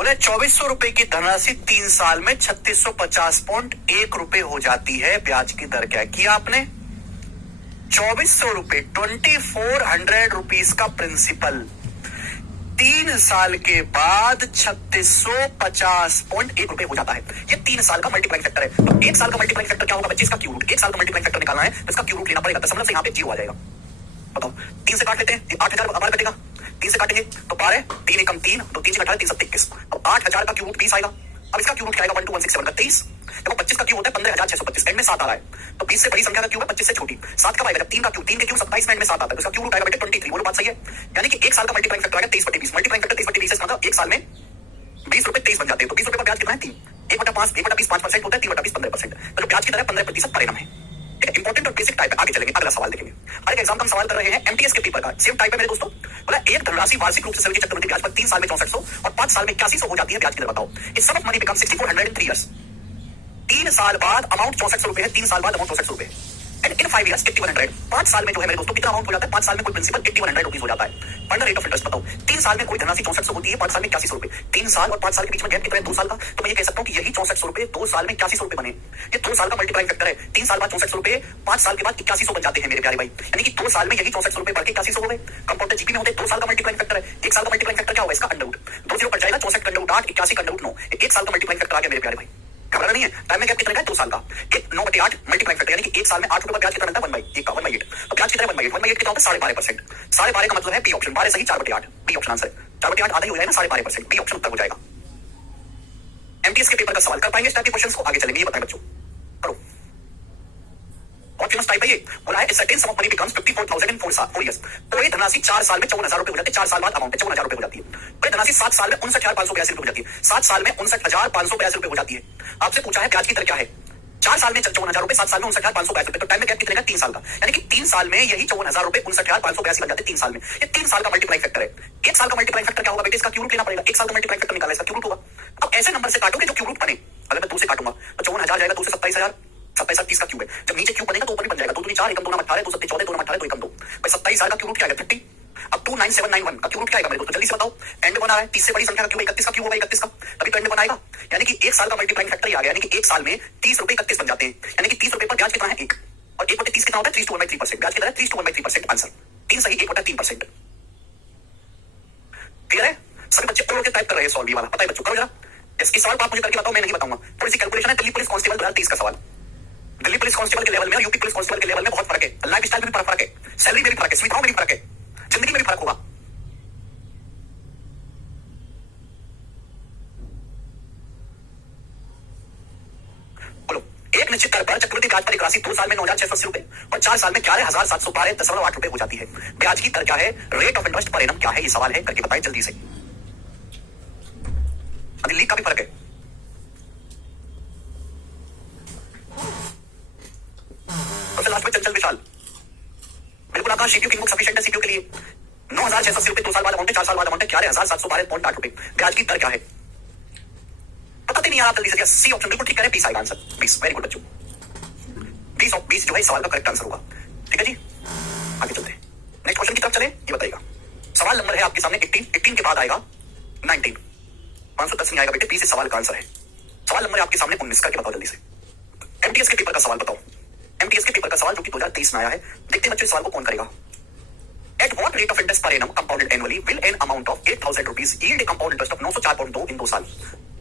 बोले 2400 रुपए की धनराशि 3 साल में 3650.1 रुपए हो जाती है। ब्याज की दर क्या किया आपने? 2400 रुपए, 2400 का प्रिंसिपल 3 साल के बाद 3650.1 रुपए हो जाता है। ये 3 साल का मल्टीप्लाइंग फैक्टर है। तो 1 साल का मल्टीप्लाइंग फैक्टर क्या होगा बच्चे? इसका क्यू रूट। 1 साल का मल्टीप्लाइंग फैक्टर निकालना है तो इसका क्यू रूट लेना पड़ेगा। दशमलव से यहाँ पे 0 आ जाएगा। बताओ 3 से काट लेते हैं, 8000 बार कटेगा। 3 से काटेंगे तो 12, 3 एकम 3, तो 3 से 18, 3 7 21। अब 8000 का क्यू रूट 20 आएगा। अब इसका क्यू रूट क्या आएगा? 12167 का 23। देखो 25 का क्यू होता है 15625, एंड में 7 आ रहा है। तो 20 से बड़ी संख्या का क्यू है, 25 से छोटी। 7 कब आएगा? जब 3 का क्यू, 3 के क्यू 27 में एंड में 7 आता है, तो इसका क्यू रूट आएगा बेटे 23। बोलो बात सही है? यानी कि 1 साल का मल्टीप्लाइंग फैक्टर आएगा 23/20। मल्टीप्लाइंग फैक्टर 23/20 मतलब 1 साल में 20 रुपए 23 बन जाते हैं। तो 20 रुपए का ब्याज कितना है? 3। 1/5, 1/20 5% होता है, 3/20 15%। तो ब्याज की दर है 15% पर एनम है। इंपॉर्टेंट और बेसिक टाइप है। आगे चलेंगे, अगला सवाल देखेंगे। हर एक एग्जाम का हम सवाल कर रहे हैं एमटीएस के पेपर का। सेम टाइप है मेरे दोस्तों। बोला एक धनराशि वार्षिक रूप से सभी चक्रवृद्धि ब्याज पर 3 साल में 6400 और 5 साल में 8100 हो जाती है। ब्याज की दर बताओ। इस sum of money become 6400 in 3 years. 3 साल बाद अमाउंट 6400 रुपए है। 3 साल बाद अमाउंट 6400 रुपए है। And in 5 years 8100। 5 साल में जो है मेरे दोस्तों कितना अमाउंट हो जाता है? 5 साल में कोई प्रिंसिपल 8100 रुपीज हो जाता है। फाइनल रेट ऑफ इंटरेस्ट बताओ। 3 साल में कोई धनराशि 6400 होती है, 5 साल में 8100 रुपए। 3 साल और 5 साल के बीच में गैप कितना है? 2 साल का। तो मैं ये कह सकता हूं कि यही 6400 रुपए 2 साल में 8100 रुपए बने। ये 2 साल का मल्टीप्लाइंग फैक्टर है। 3 साल बाद 6400 रुपए, 5 साल के बाद 8100 बन जाते हैं मेरे प्यारे भाई। यानी कि 2 साल में यही 6400 रुपए बढ़ के 8100 हो गए। कंपाउंड जीपी में होते 2 साल का मल्टीप्लाइंग फैक्टर है। 1 साल का मल्टीप्लाइंग फैक्टर क्या होगा? इसका अंडर रूट 2 0 कट जाएगा। 64 का अंडर रूट 8, 81 का अंडर रूट 9। 1 साल का मल्टीप्लाइंग फैक्टर आ गया मेरे प्यारे भाई। घबराना नहीं है। टाइम में गैप कितना है? 2 साल का। 9/8 मल्टीप्लाइंग फैक्टर, यानी कि 1 साल में 8 रुपए का ब्याज कितना बनता है? 1/1 का 1/8। तो ब्याज कितना है? 1/8। 1/8 कितना होता है? 12.5%। 12.5 का मतलब है बी ऑप्शन। 12 सही, 4/8 बी ऑप्शन आंसर है। 4/8 आधा ही हो जाएगा ना, 12.5%। बी ऑप्शन उत्तर हो जाएगा। एमटीएस के पेपर का सवाल कर पाएंगे इस टाइप के क्वेश्चंस को? आगे चलेंगे, ये बताएं बच्चों। करो। बहुत फेमस टाइप है ये। बोला है certain sum of money becomes 54000 in 4 years. कोई धनराशि 4 साल में 54000 रुपए हो जाती है। 4 साल बाद अमाउंट 54000 रुपए हो जाती है। कोई धनराशि 7 साल में 59582 रुपए हो जाती है। 7 साल में 59582 रुपए हो जाती है। आपसे पूछा है ब्याज की दर क्या है? 4 साल में 54000 रुपए, 7 साल में 59582 रुपए। तो टाइम में गैप कितने का? 3 साल का। यानी कि 3 साल में यही 54000 रुपए 59582 बन जाते हैं 3 साल में। ये 3 साल का मल्टीप्लाइंग फैक्टर है। 1 साल का मल्टीप्लाइंग फैक्टर क्या होगा बेटे? इसका क्यू रूट लेना पड़ेगा। 1 साल का मल्टीप्लाइंग फैक्टर निकाला, इसका क्यू रूट होगा। अब ऐसे नंबर से काटोगे जो क्यू रूट बने। अगर मैं 2 से काटूंगा तो 54000 जाएगा, 2 से 27000, 27 30 का क्यूब है। जब नीचे क्यूब बनेगा तो ऊपर भी बन जाएगा। 2 दूनी 4, 1 2 18, 2 7 14, 2 18, 2 1 2। भाई 27000 का क्यूब रूट क्या है? 30। अब 29791 का क्यूब रूट क्या आएगा मेरे दोस्तों? जल्दी से बताओ। एंड बना है 30 से बड़ी संख्या का क्यूब 31 का क्यूब होगा। 31 का तभी तो एंड बनाएगा। यानी कि 1 साल का मल्टीप्लाइंग फैक्टर ही आ गया। यानी कि 1 साल में 30 रुपए 31 बन जाते हैं। यानी कि 30 रुपए पर ब्याज कितना है? 1। और 1/30 कितना होता है? 3/1/3%। ब्याज कितना है? 3/1/3%। आंसर 3 सही, 1/3%। क्लियर है? सभी बच्चे और के टाइप कर रहे हैं सॉल्व ये वाला। पता है बच्चों? करो जरा इसकी सवाल आप मुझे करके बताओ, मैं नहीं बताऊंगा। थोड़ी सी कैलकुलेशन है। दिल्ली पुलिस कांस्टेबल 2023 का सवाल। दिल्ली पुलिस कांस्टेबल के लेवल में और यूपी पुलिस कांस्टेबल के लेवल में बहुत फर्क है। लाइफ स्टाइल में भी फर्क है, सैलरी में भी फर्क है, सुविधाओं में भी फर्क है, जिंदगी में भी फर्क होगा। बोलो। एक निश्चित दर पर चक्रवृद्धि ब्याज पर एक राशि 2 साल में 9680 रुपए और 4 साल में 11712.8 रुपए हो जाती है। ब्याज की दर क्या है? Rate of interest per annum क्या है? ये सवाल है, करके बताएं जल्दी से। दिल्ली का भी फर्क है। सबसे लास्ट में चंचल विशाल। बिल्कुल आकाश सीपीयू की बुक सफिशिएंट है सीपीयू के लिए। 9680 रुपए 2 साल बाद अमाउंट है, 4 साल बाद अमाउंट है 11712.8 रुपए। ब्याज की दर क्या है? पता नहीं यार, जल्दी से सी ऑप्शन बिल्कुल ठीक करें। 20 आएगा आंसर। 20 वेरी गुड बच्चों। 20 जो है सवाल का करेक्ट आंसर होगा। ठीक है जी, आगे चलते हैं नेक्स्ट क्वेश्चन की तरफ चले। ये बताइएगा सवाल नंबर है आपके सामने 18 के बाद आएगा 19। 510 नहीं आएगा बेटे। 20 सवाल का आंसर है। सवाल नंबर है आपके सामने 19। करके बताओ जल्दी से। एमटीएस के पेपर का सवाल बताओ। एमटीएस के पेपर का सवाल जो कि 2023 में आया है। देखते हैं बच्चों इस सवाल को कौन करेगा। At what rate of interest per annum compounded annually will an amount of 8000 rupees yield a compound interest of 904.2 in 2 साल?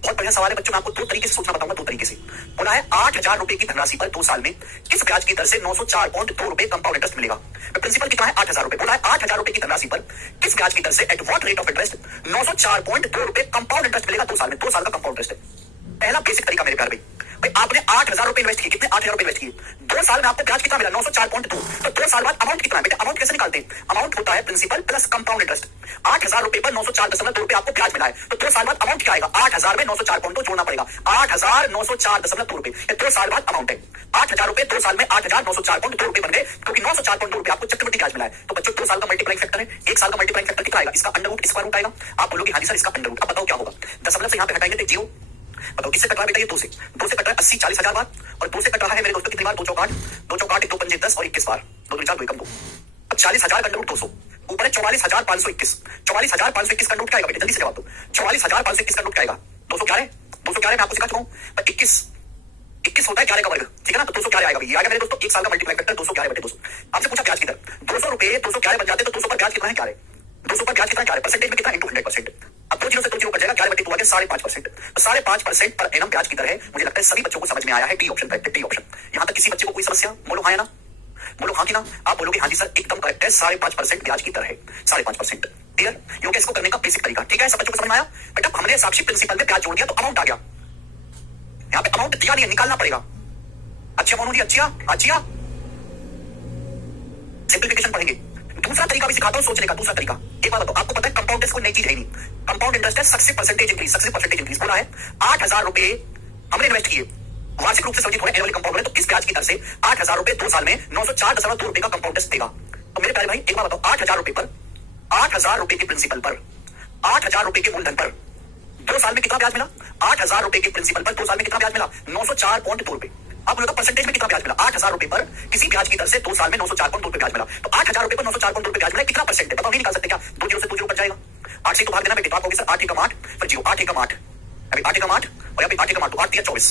बहुत बढ़िया सवाल है बच्चों। मैं आपको 2 तरीके से सोचना बताऊंगा। 2 तरीके से बोला है 8000 रुपए की धनराशि पर 2 साल में किस ब्याज की दर से 904.2 रुपए कंपाउंड इंटरेस्ट मिलेगा? प्रिंसिपल कितना है? 8000 रुपए। बोला है 8000 रुपए की धनराशि पर किस ब्याज की दर से at what rate of interest 904.2 रुपए कंपाउंड इंटरेस्ट मिलेगा 2 साल में? 2 साल का कंपाउंड इंटरेस्ट है। पहला बेसिक तरीका मेरे प्यारे भाई, आपने 8000 रुपए इन्वेस्ट किए। कितने? 8000 रुपए इन्वेस्ट किए। 2 साल में आपको ब्याज कितना मिला? 904.2। तो 2 साल बाद अमाउंट कितना है बेटा? अमाउंट कैसे निकालते हैं? अमाउंट होता है प्रिंसिपल प्लस कंपाउंड इंटरेस्ट। 8000 रुपए पर 904.2 रुपए आपको ब्याज मिला है। तो 2 साल बाद अमाउंट क्या आएगा? 8000 में 904.2 जोड़ना पड़ेगा। 8904.2 रुपए। 2 साल बाद अमाउंट है 8000 रुपए। 2 साल में 8904.2 रुपए बन गए, क्योंकि 904.2 रुपए आपको चक्रवृद्धि ब्याज मिला है। तो बच्चों 2 साल का मल्टीप्लाइंग फैक्टर है। 1 साल का मल्टीप्लाइंग फैक्टर कितना आएगा? इसका अंडर रूट स्क्वायर रूट आएगा। आप बोलोगे हाँ जी सर इसका अंडर रूट। अब बताओ क्या होगा? दशमलव से यहाँ पे हटाएंगे तो 0। बताओ किससे कट रहा है बेटा? ये 2 से। 2 से कट रहा है 80 40,000 बार, और 2 से कट रहा है मेरे दोस्तों कितनी बार? 2 चौकाट 2 पंजे 10 और 21 बार। 2 2 4 2 1 2। अब 40,000 का अंडर रूट 200। ऊपर है 44,521। 44,521 का नोट क्या आएगा बेटे, जल्दी से जवाब दो। 44,521 का नोट क्या आएगा? 211। 211 मैं आपको सिखा चुका हूं। 21 होता है 11 का वर्ग, ठीक है ना? तो 211 आएगा। ये आएगा मेरे दोस्तों, एक साल का मल्टीप्लाई फैक्टर 211 बटे 200। आपसे पूछा ब्याज की दर, 200 रुपए 211 बन जाते तो 200 पर ब्याज कितना है? 11। 200 पर ब्याज कितना है? 11। परसेंटेज में कितना? इंटू 100%। अब 2 जीरो से 2 जीरो कट जाएगा, 11 बटे 2 आ गया 5.5%। तो 5.5% पर एनम ब्याज की दर है। मुझे लगता है सभी बच्चों को समझ में आया है। T option correct, T option. यहां तक किसी बच्चे को कोई समस्या? बोलो हाँ या ना, बोलो हाँ कि ना। आप बोलोगे हाँ जी सर, एकदम करेक्ट है, 5.5% ब्याज की दर है, 5.5%। क्लियर? क्योंकि इसको करने का बेसिक तरीका, ठीक है? सब बच्चों को समझ में आया? बेटा हमने साक्षी प्रिंसिपल में ब्याज जोड़ दिया तो अमाउंट आ गया। यहाँ पे अमाउंट दिया नहीं है, निकालना पड़ेगा। अच्छी अमाउंट होगी, अच्छी सिंप्लीफिकेशन पढ़ेंगे। दूसरा तरीका भी सिखाता हूं सोचने का। दूसरा तरीका एक बात बताओ, आपको पता है कंपाउंड इंटरेस्ट कोई नई चीज है नहीं। कंपाउंड इंटरेस्ट है सक्सेसिव परसेंटेज इंक्रीज बोला है। 8,000 रुपए हमने इन्वेस्ट किए, वार्षिक रूप से समझिए थोड़ा, एनुअल कंपाउंड है, तो किस ब्याज की दर से 8,000 रुपए 2 साल में 904.2 रुपए का कंपाउंड इंटरेस्ट देगा। तो मेरे प्यारे भाई एक बात बताओ, 8,000 रुपए पर, 8,000 रुपए के प्रिंसिपल पर, 8,000 रुपए के मूलधन पर 2 साल में कितना ब्याज मिला? 8,000 रुपए के प्रिंसिपल पर 2 साल में कितना ब्याज मिला? 904.2 रुपए। अब बोलो परसेंटेज में कितना ब्याज मिला? 8,000 रुपए पर किसी ब्याज की दर से 2 साल में 904.2 रुपए ब्याज मिला। तो 8,000 रुपए पर 904.2 रुपए ब्याज मिला, कितना परसेंट है? बताओ, नहीं निकाल सकते क्या? 2 जीरो से 2 जीरो कट जाएगा, 8 से तो भाग देना बेटे। बात होगी सर 8 एकम 8 फिर जीरो, 8 एकम 8, अभी 8 एकम 8 और यहाँ पे 8 एकम 8, तो 8 3 24,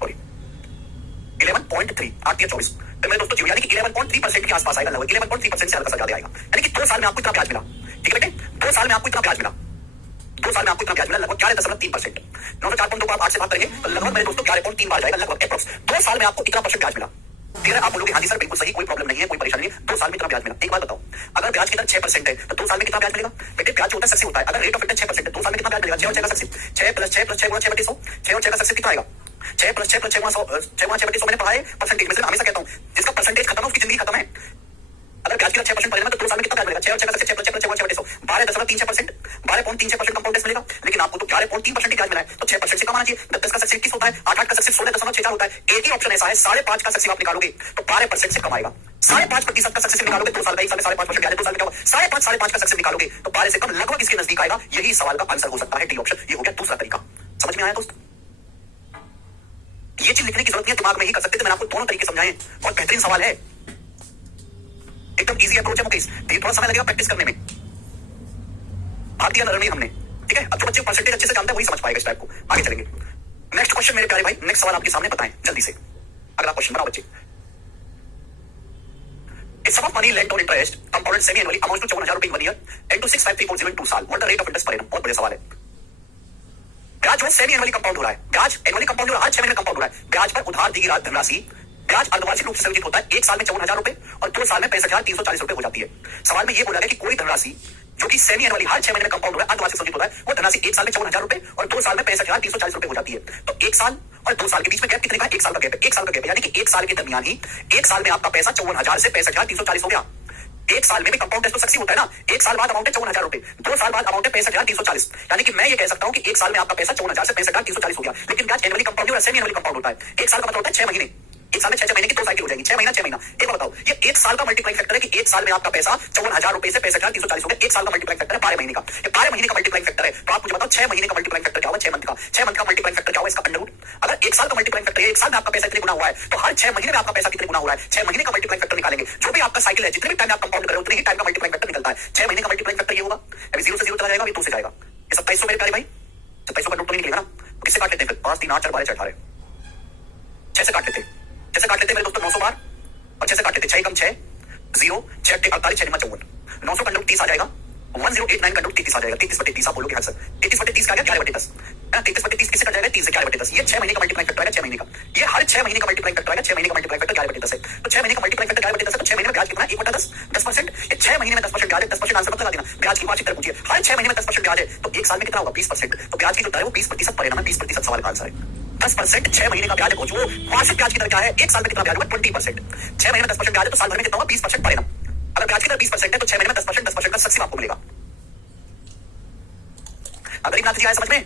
सॉरी 11.3, 8 3 24। तो मेरे दोस्तों जीरो यानी कि 11.3% के आसपास आएगा, लगभग 11.3% से हल्का सा ज्यादा आएगा। यानी कि 2 साल में आपको इतना ब्याज मिला, ठीक है बेटे? 2 साल में आपको इतना ब्याज मिला, 2 साल में आपको इतना ब्याज मिला, लगभग 11.3%। 904.2 को आप 8 से भाग करेंगे तो लगभग मेरे दोस्तों 11.3 बार जाएगा, लगभग अप्रॉक्स। 2 साल में आपको इतना परसेंट ब्याज मिला। ठीक है? आप बोलोगे हाँ जी सर बिल्कुल सही, कोई प्रॉब्लम नहीं है, कोई परेशानी नहीं, 2 साल में इतना ब्याज मिला। एक बात बताओ, अगर ब्याज की दर 6% है तो 2 साल में कितना ब्याज मिलेगा? बेटे ब्याज होता है सक्सेस होता है। अगर रेट ऑफ इंटरेस्ट 6% है, 2 साल में कितना ब्याज मिलेगा? 6 और 6 का सक्सेस, 6 प्लस 6 प्लस 6 गुणा 6 बटे 100, 6 और 6 का सक्सेस कितना आएगा? 6 प्लस 6 प्लस 6 गुणा 100, 6 गुणा 6 बटे 100 मैंने पढ़ा है परसेंटेज में से। मैं हमेशा कहता हूं जिसका परसेंटेज खत्म है उसकी जिंदगी खत्म है। अगर ब्याज की दर 6% पड़ेगा तो 2 साल में कितना ब्याज मिलेगा? 6 और 6 का सक्सेस, 6 प्लस 6 प्लस 6 गुणा 6 बटे 100, 12.36%, 12.36% कंपाउंड इंटरेस्ट मिलेगा। लेकिन आपको तो 11.3% ब्याज मिला है, तो 6% से कम आना चाहिए। 10 का सक्सेस 21 होता है, 8 का सक्सेस 16.64 होता है। एक ही ऑप्शन ऐसा है 5.5 का सक्सेस आप निकालोगे तो 12% से कम आएगा। 5.5% का सक्सेस निकालोगे 2 साल का, 1 साल में 5.5% ब्याज है, 2 साल में क्या होगा? 5.5 का सक्सेस निकालोगे तो 12 से कम, लगभग इसके नजदीक आएगा। यही सवाल का आंसर हो सकता है, डी ऑप्शन। ये हो गया दूसरा तरीका। समझ में आया दोस्त? ये चीज लिखने की जरूरत नहीं है, दिमाग में ही कर सकते थे। मैंने आपको दोनों तरीके समझाए, और बेहतरीन सवाल है, एकदम इजी अप्रोच है मुकेश। ये थोड़ा समय लगेगा प्रैक्टिस करने में। भाग दिया रणवीर हमने, ठीक है? अब जो बच्चे परसेंटेज अच्छे से जानते हैं वही समझ पाएगा इस टाइप को। आगे चलेंगे, नेक्स्ट क्वेश्चन मेरे प्यारे भाई, नेक्स्ट सवाल आपके सामने बताएं जल्दी से। अगला क्वेश्चन बनाओ बच्चे। A sum of money lent on interest compounded semi-annually amounts to 54,000 रुपए in 1 year and to 65340 in 2 साल. What the rate of interest per annum? बहुत बढ़िया सवाल है। ब्याज जो है सेमी एनुअली कंपाउंड हो रहा है, ब्याज एनुअली कंपाउंड हो रहा है, हर 6 महीने में कंपाउंड हो रहा है। ब्याज पर उधार दी गई धनराशि, ब्याज अर्धवार्षिक रूप से संचित होता है। 1 साल में 54,000 रुपए और 2 साल में 65,340 रुपए हो जाती है। सवाल में यह बोला गया कि कोई धनराशि जो कि सेमी एनुअली हर 6 महीने में कंपाउंड हो रहा है, अर्धवार्षिक संचित होता है, वो धनराशि 1 साल में 54,000 रुपए और 2 साल में 65,340 रुपए हो जाती है। तो 1 साल और 2 साल के बीच में गैप कितने का? 1 साल का गैप है। 1 साल का गैप है, यानी कि 1 साल के दरमियान ही 1 साल में आपका पैसा 54,000 से 65,340 हो गया। 1 साल में भी कंपाउंड इंटरेस्ट तो सक्सेस होता है ना। 1 साल बाद अमाउंट है 54,000 रुपए, 2 साल बाद अमाउंट है 65,340। यानी कि मैं ये कह सकता हूं कि 1 साल में आपका पैसा 54,000 से 65,340 हो गया। लेकिन ब्याज एनुअली कंपाउंड और सेमी एनुअली कंपाउंड होता है। 1 साल का मतलब होता है 6 महीने। 1 साल में 6 महीने की 2 साइकिल हो जाएगी, 6 महीना 6 महीना। एक बात बताओ, ये 1 साल का मल्टीप्लाई फैक्टर है कि 1 साल में आपका पैसा 54,000 रुपए से 65,340 हो गया। 1 साल का मल्टीप्लाई फैक्टर है 12 महीने का। ये 12 महीने का मल्टीप्लाई फैक्टर है। तो आप मुझे बताओ 6 महीने का मल्टीप्लाई फैक्टर क्या होगा? 6 मंथ का। 6 मंथ का मल्टीप्लाई फैक्टर क्या होगा? इसका अंडर रूट। अगर 1 साल का मल्टीप्लाई फैक्टर है, 1 साल में आपका पैसा इतने गुना हुआ है, तो हर 6 महीने में आपका पैसा कितने गुना हो रहा है? 6 महीने का मल्टीप्लाई फैक्टर निकालेंगे। जो भी आपका साइकिल है, जितने भी टाइम आप कंपाउंड करें उतने ही टाइम का मल्टीप्लाई फैक्टर निकलता है। 6 महीने का मल्टीप्लाई फैक्टर ये होगा। अभी 0 से 0 चला जाएगा, अभी 2 से जाएगा। ये 2700 मेरे प्यारे भाई, 2700 का नोट तो नहीं निकलेगा ना। तो किससे काट लेते हैं फिर? 5 3 8 4 12 18, 6 से काट लेते हैं। 6 से काट लेते हैं मेरे दोस्तों 900 बार, और 6 से काट लेते 6 कम 6 0, 6 48, 6 54, 900 का नोट 30 आ जाएगा। 1089 का नोट 33 आ जाएगा। 33 बटे 30 आप बोलोगे हाँ सर, 33 बटे 30 का आ गया 11 बटे 10। 33 बटे 30 किससे कट जाएगा? 3 से 11 बटे 10। ये 6 महीने का मल्टीप्लाई फैक्टर आएगा, 6 महीने का। ये हर 6 महीने का मल्टीप्लाई फैक्टर आएगा। 6 महीने का मल्टीप्लाई फैक्टर 11 बटे 10 है। तो 6 महीने का मल्टीप्लाई फैक्टर 11 बटे 10 है, तो 6 महीने में ब्याज कितना है? 1 बटा 10, 10%। ये 6 महीने में 10% ब्याज है। 10% आंसर मत लगा देना, ब्याज की वार्षिक दर पूछिए। हर 6 महीने में 10% ब्याज है, तो 1 साल में कितना होगा? 20%। तो ब्याज की जो दर है वो 20% पर एनम है। 20% सवाल का आंसर है। 10% 6 महीने का ब्याज है। जो वार्षिक ब्याज की दर क्या है? 1 साल में कितना ब्याज होगा? 20%। 6 महीने में 10% ब्याज है, तो साल भर में कितना होगा? 20% पर एनम। अगर ब्याज की दर 20% है तो 6 महीने में 10% का सक्सेस आपको मिलेगा। अगर इतना आया समझ में?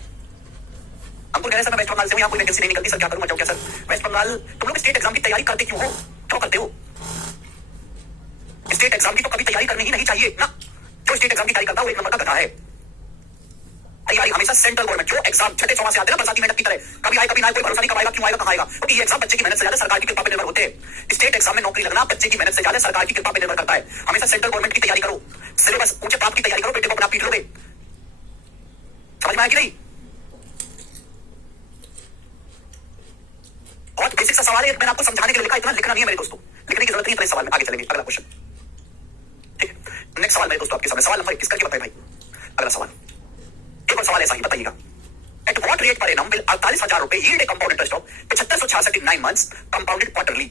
हमको कह रहे सर मैं वेस्ट बंगाल से हूं, यहां कोई वैकेंसी नहीं निकलती सर, क्या करूं? मैं क्या सर वेस्ट बंगाल, तुम लोग स्टेट एग्जाम की तैयारी करते क्यों हो? क्यों करते हो? स्टेट एग्जाम की तो कभी तैयारी करनी ही नहीं चाहिए ना। जो स्टेट एग्जाम की तैयारी करता है वो 1 नंबर का गधा है। तैयारी हमेशा सेंट्रल गवर्नमेंट, जो एग्जाम छठे छठे से आते हैं ना बरसाती मेहनत की तरह, कभी आए कभी ना आए, कोई भरोसा नहीं कब आएगा क्यों आएगा कहाँ आएगा, क्योंकि ये एग्जाम बच्चे की मेहनत से ज्यादा सरकार की कृपा पर निर्भर होते हैं। स्टेट एग्जाम में नौकरी लगना बच्चे की मेहनत से ज्यादा सरकार की कृपा पर निर्भर करता है। हमेशा सेंट्रल गवर्नमेंट की तैयारी करो, सिलेबस ऊंचे प्राप्त की तैयारी करो, बेटे को अपना पीट लोगे। समझ में आया कि नहीं? बहुत बेसिक सा सवाल है, मैंने आपको समझाने के लिए लिखा, इतना लिखना नहीं है मेरे दोस्तों, लिखने की जरूरत नहीं। इतने सवाल में आगे चलेंगे, अगला क्वेश्चन। ठीक है, नेक्स्ट सवाल मेरे दोस्तों आपके सामने, सवाल नंबर 21 करके बताइए भाई। अगला सवाल, एक और सवाल ऐसा ही बताइएगा। At what rate per annum will 48,000 रुपए yield A compound interest of 7566 in 9 months compounded quarterly.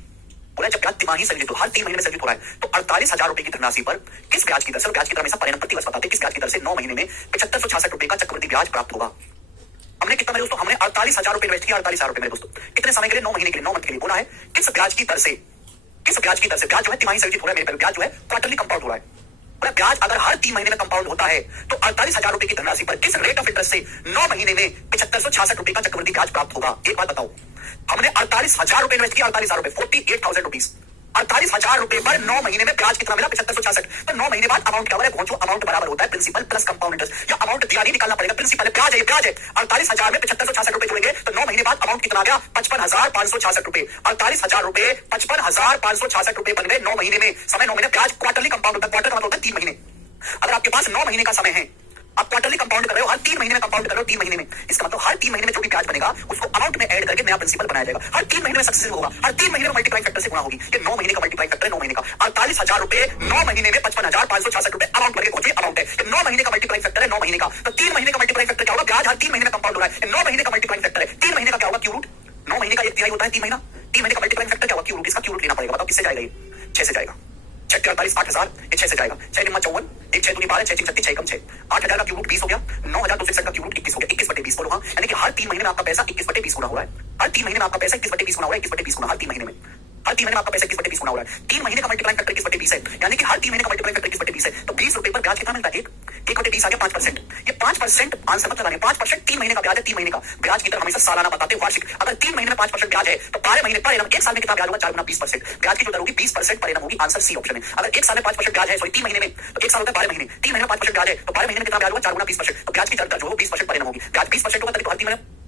बोला जब ब्याज तिमाही सैलरी तो हर 3 महीने में सैलरी हो रहा है, तो 48,000 रुपए की धनराशि पर किस ब्याज की दर से, ब्याज की दर हमेशा पर एनम प्रति वर्ष बताते हैं, किस ब्याज की दर से 9 महीने में 7566 रुपए का चक्रवृद्धि ब्याज प्राप्त होगा। हमने कितना मेरे दोस्तों, हमने 48,000 रुपए इन्वेस्ट किया, 48,000 रुपए मेरे दोस्तों कितने समय के लिए, 9 महीने के लिए, 9 मंथ के लिए। बोला है किस ब्याज की दर से, किस ब्याज की दर से, ब्याज जो है तिमाही सैलरी हो रहा है मेरे, ब्याज जो है क्वार्टरली कंपाउंड हो रहा है। बोला ब्याज अगर हर 3 महीने में कंपाउंड होता है तो 48,000 रुपए की धनराशि पर किस रेट ऑफ इंटरेस्ट से 9 महीने में 7566 रुपए का चक्रवृद्धि ब्याज प्राप्त होगा। एक बात बताओ, हमने 48,000 रुपए इन्वेस्ट किया, 48,000 रुपए 48,000 रुपीज, 48,000 रुपए पर 9 महीने में ब्याज कितना मिला, 7566। तो 9 महीने बाद अमाउंट क्या होगा, पहुंचो अमाउंट बराबर होता है प्रिंसिपल प्लस कंपाउंड इंटरेस्ट, या अमाउंट दिया नहीं निकालना पड़ेगा, प्रिंसिपल है, ब्याज है, ब्याज है। 48,000 में 7566 रुपए जोड़ेंगे तो 9 महीने बाद अमाउंट कितना आ गया, 55,566 रुपए। 48,000 रुपए 55,566 रुपए बन गए 9 महीने में। समय 9 महीने, ब्याज क्वार्टरली कंपाउंड होता है, क्वार्टर का मतलब होता है 3 महीने। अगर आपके पास 9 महीने का समय है, आप क्वार्टरली कंपाउंड कर रहे हो, हर 3 महीने में कंपाउंड कर रहे हो, 3 महीने में, इसका मतलब हर 3 महीने में जो भी ब्याज बनेगा उसको अमाउंट में ऐड करके नया प्रिंसिपल बनाया जाएगा। हर 3 महीने में सक्सेसफुल होगा, हर 3 महीने में मल्टीप्लाइंग फैक्टर से गुणा होगी। ये 9 महीने का मल्टीप्लाइंग फैक्टर है, 9 महीने का 48,000 रुपए 9 महीने में 55,566 रुपए अमाउंट करके पहुंचे, अमाउंट है। ये 9 महीने का मल्टीप्लाइंग फैक्टर है, 9 महीने का। तो 3 महीने का मल्टीप्लाइंग फैक्टर क्या होगा, ब्याज हर 3 महीने में कंपाउंड हो रहा है, 9 महीने का मल्टीप्लाइंग फैक्टर है। 3 महीने का क्या होगा, क्यू रूट। 9 महीने का 1/3 होता है 3 महीना, 3 महीने का मल्टीप्लाइंग फैक्टर क्या होगा, क्यू रूट। इसका क्यू रूट लेना पड़ेगा, बताओ किससे जाएगा, ये 6 से जाएगा। 6 48 8,000, ये 6 से जाएगा, 6 निम्मा 54, 1 6 दूनी 12, 6 36, 6 कम 6, 8,000 का क्यू रूट 20 हो गया, 9,261 का क्यू रूट 21 हो गया, 21/20 बोलो। हाँ, यानी कि हर 3 महीने में आपका पैसा 21/20 गुना हो रहा है, हर 3 महीने में आपका पैसा 21/20 गुना हो रहा है, 21/20 गुना हर 3 महीने में, हर 3 महीने में आपका पैसा 21/20 गुना हो रहा है। 3 महीने का मल्टीप्लाइंग फैक्टर 21/20 है, यानी कि हर 3 महीने का मल्टीप्लाइंग फैक्टर 21/20 है। तो 20 रुपए पर ब्याज कितना मिलता है, 1/20 आ गया 5%। ये 5% आंसर मत लगाने, 5% 3 महीने का ब्याज है, 3 महीने का ब्याज की दर हमेशा सालाना बताते हैं, वार्षिक। अगर 3 महीने में 5% ब्याज है तो 12 महीने पर एक साल में कितना ब्याज होगा, 4 गुना 20%। ब्याज की जो दर होगी 20% पर एनम होगी, आंसर सी ऑप्शन है। अगर एक साल में 5% ब्याज है, सॉरी 3 महीने में, तो एक साल होता है 12 महीने, 3 महीने में 5% ब्याज है तो 12 महीने में कितना ब्याज होगा, 4 गुना 20%। तो ब्याज की दर जो हो 20% पर एनम होगी, ब्याज 20% होगा तभी तो हर 3 महीने।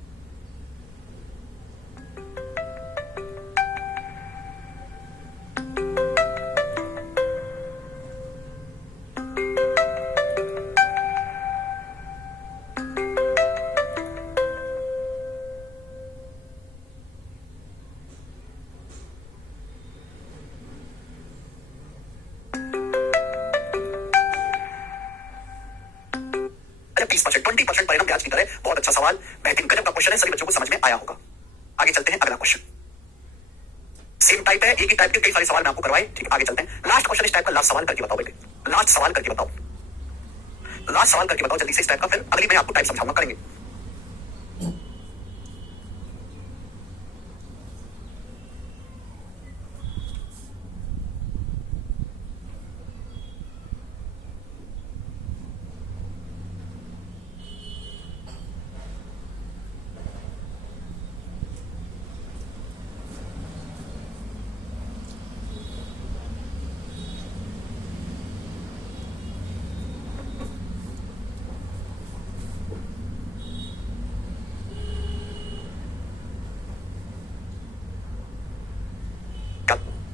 अच्छा 20%, 20% परिणाम ब्याज की दर है। बहुत अच्छा सवाल, बेहतरीन गजब का क्वेश्चन है, सभी बच्चों को समझ में आया होगा। आगे चलते हैं, अगला क्वेश्चन सेम टाइप है, एक ही टाइप के कई सारे सवाल मैं आपको करवाए। ठीक, आगे चलते हैं। लास्ट क्वेश्चन इस टाइप का, लास्ट सवाल करके बताओ बेटे, लास्ट सवाल करके बताओ, लास्ट सवाल करके बताओ जल्दी से इस टाइप का, फिर अगली मैं आपको टाइप समझाऊंगा, करेंगे।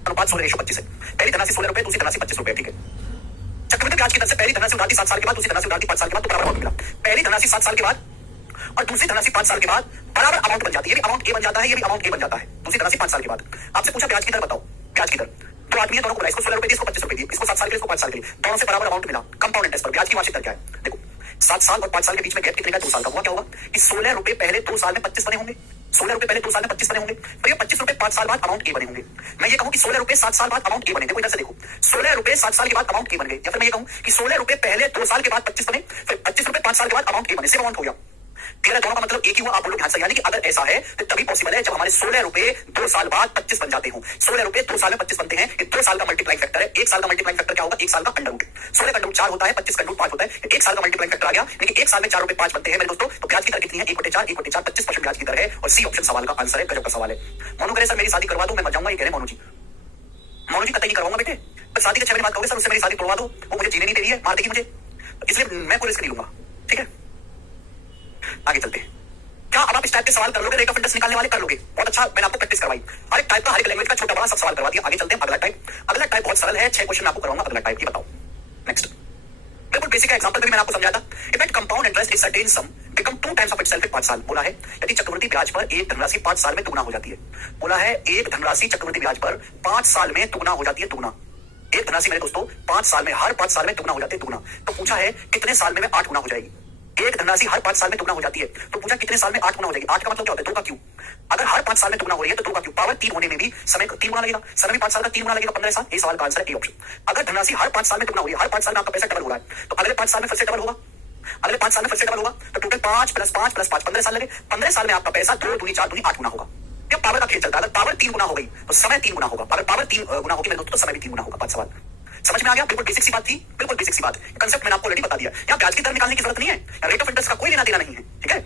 अनुपात 16:25 है। पहली धनराशि 16 रुपए, दूसरी धनराशि 25 रुपए। ठीक है, चक्रवृद्धि ब्याज की दर से पहली धनराशि उधारी 7 साल के बाद, दूसरी धनराशि उधारी 5 साल के बाद, तो बराबर अमाउंट मिला। पहली धनराशि 7 साल के बाद और दूसरी धनराशि 5 साल के बाद बराबर अमाउंट बन जाती है, ये भी अमाउंट ए बन जाता है, ये भी अमाउंट ए बन जाता है। दूसरी धनराशि 5 साल के बाद आपसे पूछा ब्याज की दर बताओ, ब्याज की दर दो आदमी है, दोनों को इसको 16 रुपए दी, इसको 25 रुपए दी, इसको 7 साल के लिए, इसको 5 साल के लिए, दोनों से बराबर अमाउंट मिला। कंपाउंड इंटरेस्ट पर ब्याज की वार्षिक दर क्या है, देखो 7 साल और 5 साल के बीच में गैप कितने का, 2 साल का। हुआ क्या होगा कि 16 रुपए पहले 2 साल में 25 बने होंगे, 16 रुपए पहले 2 साल में 25 बने होंगे, तो ये 25 रुपए 5 साल बाद अमाउंट ए बने होंगे। मैं ये कहूं कि 16 रुपए 7 साल बाद अमाउंट ए बने, देखो इधर से देखो, 16 रुपए 7 साल के बाद अमाउंट ए बन गए, या फिर मैं ये कहूं कि 16 रुपए पहले 2 साल के बाद 25 बने, फिर 25 रुपए 5 साल के बाद अमाउंट ए बने, सेम अमाउंट हो गया। तेरा दोनों का मतलब एक ही हुआ, आप बोलो ध्यान से, यानी कि अगर ऐसा है तो तभी पॉसिबल है जब हमारे 16 रुपए 2 साल बाद 25 बन जाते हो। 16 रुपए 2 साल में 25 बनते हैं, ये 2 साल का मल्टीप्लाइंग फैक्टर है। 1 साल का मल्टीप्लाइंग फैक्टर क्या होगा, 1 साल का अंडर रूट। 16 का अंडर रूट 4 होता है, 25 का अंडर रूट 5 होता है, 1 साल का मल्टीप्लाइंग फैक्टर आ गया, यानी कि 1 साल में 4 रुपए 5 बनते हैं मेरे दोस्तों। तो ब्याज की दर कितनी है, 1/4, 1/4, 25% ब्याज की दर है, और सी ऑप्शन सवाल का आंसर है। गजब का सवाल है। मोनू कह रहे सर मेरी शादी करवा दो, मैं मर जाऊंगा, ये कह रहे मोनू जी। मोनू जी कतई नहीं करवाऊंगा बेटे, पर शादी के 6 महीने बाद कहोगे सर उससे मेरी शादी तोड़वा दो, वो मुझे जीने नहीं दे रही है, मार देगी मुझे, इसलिए मैं कोई रिस्क नहीं लूंगा। ठीक है, आगे चलते हैं। क्या अब आप इस टाइप के सवाल कर लोगे? रेट ऑफ इंटरेस्ट निकालने वाले कर लोगे? बहुत अच्छा, मैंने आपको प्रैक्टिस करवाई। हर एक टाइप का, हर एक लैंग्वेज का छोटा बड़ा सब सवाल करवा दिया। आगे चलते हैं अगला टाइप। अगला टाइप बहुत सरल है, 6 क्वेश्चन आपको करवाऊंगा। अगला टाइप ये बताओ। नेक्स्ट बिल्कुल बेसिक एग्जांपल भी मैंने आपको समझाया था। If at compound interest is certain some become 2 times of itself इन 5 साल। बोला है यदि चक्रवृद्धि ब्याज पर एक धनराशि 5 साल में दुगना हो जाती है। बोला है एक धनराशि चक्रवृद्धि ब्याज पर 5 साल में दुगना हो जाती है। दुगना एक धनराशि मेरे दोस्तों 5 साल में, हर 5 साल में दुगना हो जाती है। दुगना तो पूछा है कितने साल में 8 गुना हो जाएगी। एक धनराशि हर 5 साल में दुगना हो जाती है, तो पूछा कितने साल में 8 गुना हो जाएगी। 8 का मतलब क्या होता है? 2 का क्यूब। अगर हर 5 साल में दुगना हो रही है तो 2 का क्यूब। पावर 3 होने में भी समय 3 गुना लगेगा। समय में 5 साल का 3 गुना लगेगा, 15 साल। ये सवाल का आंसर है ए ऑप्शन। अगर धनराशि हर 5 साल में दुगना हो रही है, हर 5 साल में आपका पैसा डबल हो रहा है, तो अगले 5 साल में फिर से डबल होगा। अगले 5 साल में फिर से डबल होगा, तो टोटल 5 + 5 + 5 15 साल लगे। 15 साल में आपका पैसा 2 दूनी 4 दूनी 8 गुना होगा। ये पावर का खेल चलता है। अगर पावर 3 गुना हो गई तो समय 3 गुना होगा। अगर पावर 3 गुना होगी मेरे दोस्तों तो समय भी 3 गुना होगा। 5 सवाल समझ में आ गया? बिल्कुल बेसिक सी बात थी, बिल्कुल बेसिक सी बात। कंसेप्ट मैंने आपको ऑलरेडी बता दिया। यहाँ ब्याज की दर निकालने की जरूरत नहीं है, रेट ऑफ इंटरेस्ट का कोई लेना देना नहीं है। ठीक है,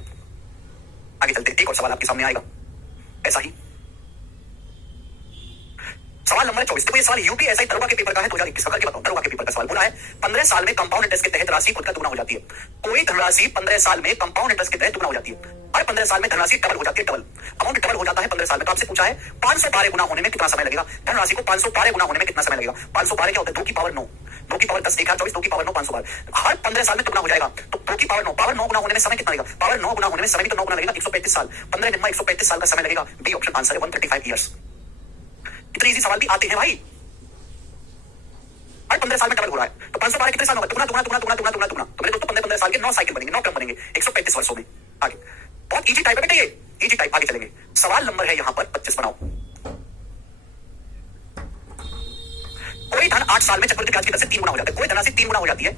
आगे चलते हैं। एक और सवाल आपके सामने आएगा ऐसा ही। सवाल नंबर 24। तो ये सवाल यूपीएससी दरोगा के पेपर का है 2021 का। करके बताओ, दरोगा के पेपर का सवाल। बोला है 15 साल में कंपाउंड इंटरेस्ट के तहत राशि खुद का दुगना हो जाती है। कोई धनराशि 15 साल में कंपाउंड इंटरेस्ट के तहत दुगना हो जाती है। हर 15 साल में धनराशि डबल हो जाती है। डबल अमाउंट डबल हो जाता है 15 साल में। तो आपसे पूछा है 512 गुना होने में कितना समय लगेगा। धनराशि को 512 गुना होने में कितना समय लगेगा। 512 क्या होता है? 2 की पावर 9, 2 की पावर 10, 1024, 2 की पावर 9, 512। हर 15 साल में दुगना हो जाएगा, तो 2 की पावर 9, पावर 9 गुना होने में समय कितना लगेगा? पावर 9 गुना होने में समय भी तो 9 गुना लगेगा, 135 साल। 15 दिन में 135 साल का समय लगेगा। बी ऑप्शन आंसर है 135 ईयर्स। इतने इजी सवाल भी आते हैं भाई। हर 15 साल में डबल हो रहा है, तो 512 कितने साल होगा? दुगना दुगना दुगना दुगना दुगना दुगना दुगना। तो मेरे दोस्तों 15 साल के 9 साइकिल बनेंगे, 9 क्रम बनेंगे 135 वर्षों में। आगे बहुत इजी टाइप है बेटा, ये इजी टाइप। आगे चलेंगे। सवाल नंबर है यहां पर 25 बनाओ। कोई धन 8 साल में चक्रवृद्धि ब्याज की दर से 3 गुना हो जाता है। कोई धनराशि 3 गुना हो जाती है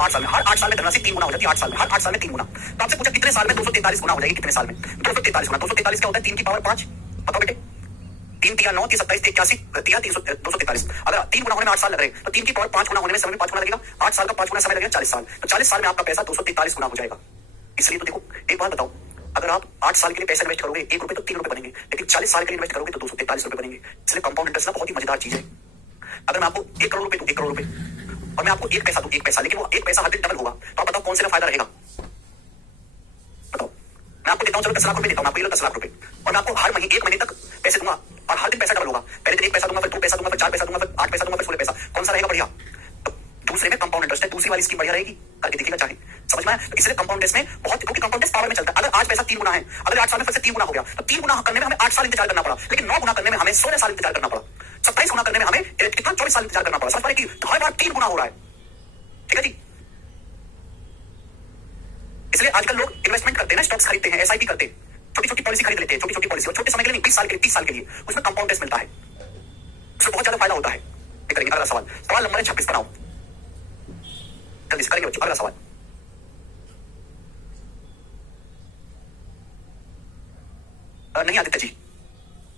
8 साल में। हर 8 साल में धनराशि 3 गुना हो जाती है। 8 साल में, हर 8 साल में 3 गुना। तो आपसे पूछा कितने साल में 243 गुना हो जाएगी। कितने साल में 243 गुना? 243 क्या होता है? 3 की पावर 5। बताओ बेटे, 3 3 9 3 27 81 243। अगर 3 गुना होने में 8 साल लग रहे हैं, तो 3 की पावर 5 गुना होने में समय में 5 गुना लगेगा। 8 साल का 5 गुना समय लगेगा 40 साल। तो 40 साल में आपका पैसा 243 गुना हो जाएगा। इसलिए तो देखो, एक बात बताओ, अगर आप 8 साल के लिए पैसा इन्वेस्ट करोगे 1 रुपए तो 3 रुपए बनेंगे, लेकिन 40 साल के लिए इन्वेस्ट करोगे तो 243 रुपए बनेंगे। इसलिए कंपाउंड इंटरेस्ट ना बहुत ही मजेदार चीज है। अगर मैं आपको 1 करोड़ रुपए दूं, 1 करोड़ रुपए, और मैं आपको 1 पैसा दूं, 1 पैसा, लेकिन वो 1 पैसा हर दिन डबल होगा, तो आप बताओ कौन से में फायदा रहेगा? बताओ। मैं आपको देता हूं, चलो 10 लाख रुपए देता हूं, आपको ये लो 10 लाख रुपए, और मैं आपको हर महीने 1 महीने तक पैसे दूंगा, और हर दिन पैसा डबल होगा। पहले दिन 1 पैसा दूंगा, फिर 2 पैसा दूंगा, फिर 4 पैसा दूंगा, फिर 8 पैसा दूंगा, फिर 16 पैसा। कौन सा रहेगा बढ़िया? तो दूसरे में कंपाउंड इंटरेस्ट है, दूसरी वाली स्कीम बढ़िया रहेगी। करके देखिएगा चाहे। समझ में आया? तो इसलिए कंपाउंड इंटरेस्ट में बहुत, क्योंकि कंपाउंड इंटरेस्ट पावर में चलता है। अगर आज पैसा 3 गुना है, अगर 8 साल में फिर से 3 गुना हो गया, तो 3 गुना करने में हमें 8 साल इंतजार करना पड़ा, लेकिन 9 गुना करने में हमें 16 साल इंतजार करना पड़ा। 27 गुना करने में हमें कितना 24 साल इंतजार करना पड़ा। समझ पा रहे कि हर बार 3 गुना हो रहा है। ठीक है जी। इसलिए आजकल लोग इन्वेस्टमेंट करते हैं ना, स्टॉक्स खरीदते हैं, एसआईपी करते हैं, छोटी छोटी पॉलिसी खरीद लेते हैं, छोटी छोटी पॉलिसी, और छोटे समय के लिए नहीं, 20 साल के लिए, 30 साल के लिए, उसमें कंपाउंड इंटरेस्ट मिलता है, उसमें बहुत ज्यादा फायदा होता है। करेंगे अगला सवाल। सवाल नंबर 26 बनाओ, जल्दी से करेंगे बच्चों। अगला सवाल, नहीं आदित्य जी।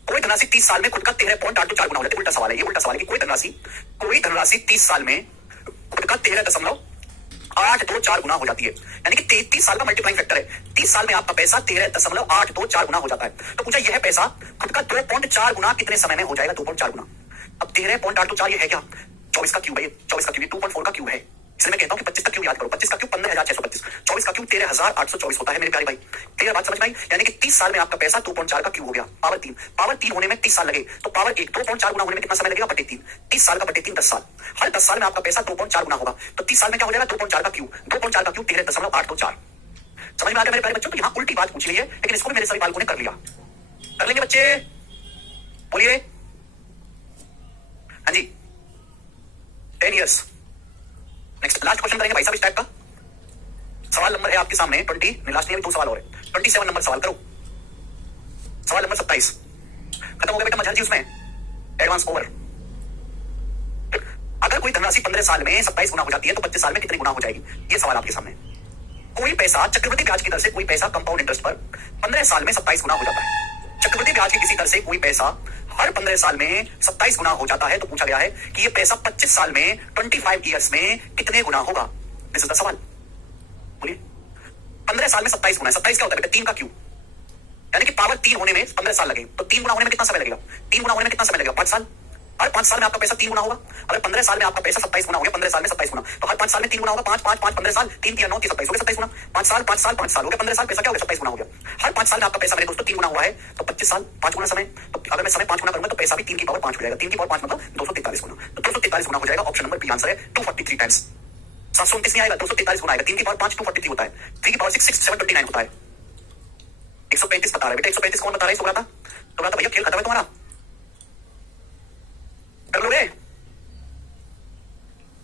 कोई धनराशि 30 साल में खुद का 13.824 गुना हो जाती है। उल्टा सवाल है ये, उल्टा सवाल है कि कोई धनराशि 30 साल में खुद का 13.824 गुना हो जाती है। यानी कि 30 साल का मल्टीप्लाइंग फैक्टर है। 30 साल में आपका पैसा 13.824 गुना हो जाता है। तो पूछा यह पैसा खुद का 2.4 गुना कितने समय में हो जाएगा? 2.4 गुना। अब 13.824 ये है क्या? 24 का क्यूब है, 24 का क्यूब 2.4 का क्यूब है। इसलिए मैं कहता हूं कि 25 का क्यूब याद करो। 25 का क्यूब 15,625, 24 का क्यूब 13,824 होता है मेरे प्यारे भाई। क्लियर बात समझ में आई? यानी कि 30 साल में आपका पैसा 2.4 का क्यूब हो गया। पावर 3, पावर 3 होने में 30 साल लगे, तो पावर 1 2.4 गुना होने में कितना समय लगेगा? बटे 3। 30 साल का बटे 3 10 साल। हर 10 साल में आपका पैसा 2.4 गुना होगा, तो 30 साल में क्या हो जाएगा? 2.4 का क्यूब, 2.4 का क्यूब 13.824। समझ में आ गया मेरे प्यारे बच्चों? तो यहाँ उल्टी बात पूछ ली है, लेकिन इसको भी मेरे सभी बालकों ने कर लिया। कर लेंगे बच्चे? बोलिए। हाँ जी, 10 ईयर्स। नेक्स्ट लास्ट क्वेश्चन करेंगे भाई साहब इस टाइप का। सवाल नंबर है आपके सामने 20, लास्ट में 2 सवाल और है। 27 नंबर सवाल करो। सवाल नंबर 27 खत्म हो गया बेटा, मजा जी उसमें एडवांस ओवर। अगर कोई धनराशि 15 साल में 27 गुना हो जाती है, तो 25 साल में कितनी गुना हो जाएगी? ये सवाल आपके सामने। कोई पैसा चक्रवृद्धि ब्याज की दर से, कोई पैसा कंपाउंड इंटरेस्ट पर 15 साल में 27 गुना हो जाता है। चक्रवृद्धि ब्याज की किसी दर से कोई पैसा हर 15 साल में 27 गुना हो जाता है, तो पूछा गया है कि ये पैसा 25 साल में 25 ईयर्स में कितने गुना होगा? दिस इज द सवाल। बोलिए। 15 साल में 27 गुना है। 27 क्या होता है बेटा? 3 का क्यूब, यानी कि पावर 3 होने में 15 साल लगे, तो 3 गुना होने में कितना समय लगेगा? 3 गुना होने में कितना समय लगेगा? 5 साल। हर 5 साल में आपका पैसा 3 गुना होगा। अगर 15 साल में आपका पैसा 27 गुना हो गया, 15 साल में 27 गुना, तो हर 5 साल में 3 गुना होगा। 5 5 5 15 साल, 3 3 9 30 27 हो गया, 27 गुना। 5 साल 5 साल 5 साल हो गया, 15 साल, पैसा क्या हो गया? 27 गुना हो गया। हर 5 साल में आपका पैसा मेरे दोस्तों 3 गुना हुआ है, तो 25 साल 5 गुना समय। तो अगर मैं समय 5 गुना करूंगा तो पैसा भी 3 की पावर 5 हो जाएगा। 3 की पावर 5 मतलब 243 गुना। तो 243 गुना हो जाएगा। ऑप्शन नंबर बी आंसर है 243 टाइम्स। 729 नहीं आएगा, 243 गुना आएगा। 3 की पावर 5 243 होता है। 3 की पावर 6 6 729 होता है। 135 बता रहा है बेटा। 135 कौन बता रहा है? इसको बता। तो बता भैया, खेल खत्म है तुम्हारा, कर लोगे?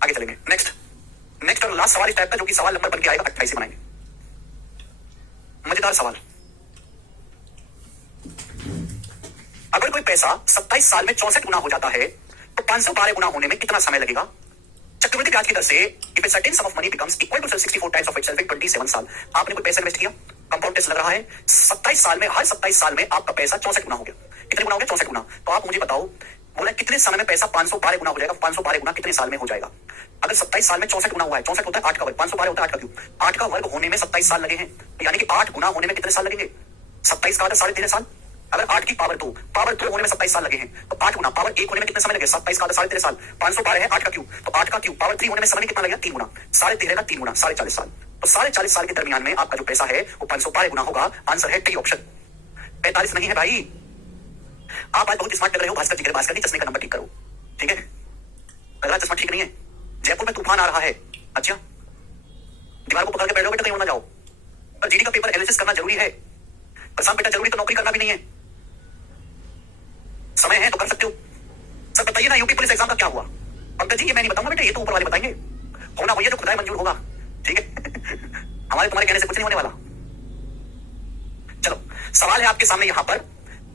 आगे चलेंगे। नेक्स्ट और लास्ट सवाल इस टाइप का, जो कि सवाल नंबर बन के आएगा 28 से बनाएंगे। मजेदार सवाल। अगर कोई पैसा 27 साल में 64 गुना हो जाता है तो 512 गुना होने में कितना समय लगेगा? चक्रवृद्धि ब्याज की दर से if a certain sum of money becomes equal to 64 times of itself in 27 साल। आपने कोई पैसा इन्वेस्ट किया, कंपाउंड टेस्ट लग रहा है, 27 साल में, हर 27 साल में आपका पैसा 64 गुना हो गया। कितने गुना हो गया? 64 गुना। तो आप मुझे बताओ, बोला कितने समय में पैसा 512 गुना हो जाएगा? 512 गुना कितने साल में हो जाएगा? अगर 27 साल में 64 गुना हुआ है, 64 होता है 8 का वर्ग, 512 होता है 8 का क्यूब। 8 का वर्ग होने में 27 साल लगे हैं, यानी कि 8 गुना होने में कितने साल लगेंगे? 27 का 13.5 साल। अगर 8 की पावर 2 होने में 27 साल लगे हैं, तो 8 गुना पावर 1 होने में कितने समय लगे? 27 का 13.5 साल। 512 है 8 का क्यूब, तो 8 का क्यूब पावर 3 होने में समय कितना लगेगा? 3 गुना। 13.5 का 3 गुना, 40.5 साल। तो 40.5 साल के दरमियान में आपका जो पैसा है वो 512 गुना होगा। आंसर है डी ऑप्शन। 45 नहीं है भाई। आप आज बहुत स्मार्ट लग रहे हो। भास्कर जी, भास्कर जी चश्मे का नंबर ठीक करो, ठीक है? अगला चश्मा ठीक नहीं है। जयपुर में तूफान आ रहा है। अच्छा, दीवार को पकड़ के बैठो बेटा, कहीं ना जाओ। और जीडी का पेपर एनालिसिस करना जरूरी है। प्रशांत बेटा, जरूरी तो नौकरी करना भी नहीं है। समय है तो कर सकते हो। सर बताइए ना, यूपी पुलिस एग्जाम का क्या हुआ? पंकज जी, ये मैं नहीं बताऊंगा बेटा, ये तो ऊपर वाले बताएंगे। होना वही है जो खुदाई मंजूर होगा, ठीक है? हमारे तुम्हारे कहने से कुछ नहीं होने वाला। चलो, सवाल है आपके सामने यहां पर।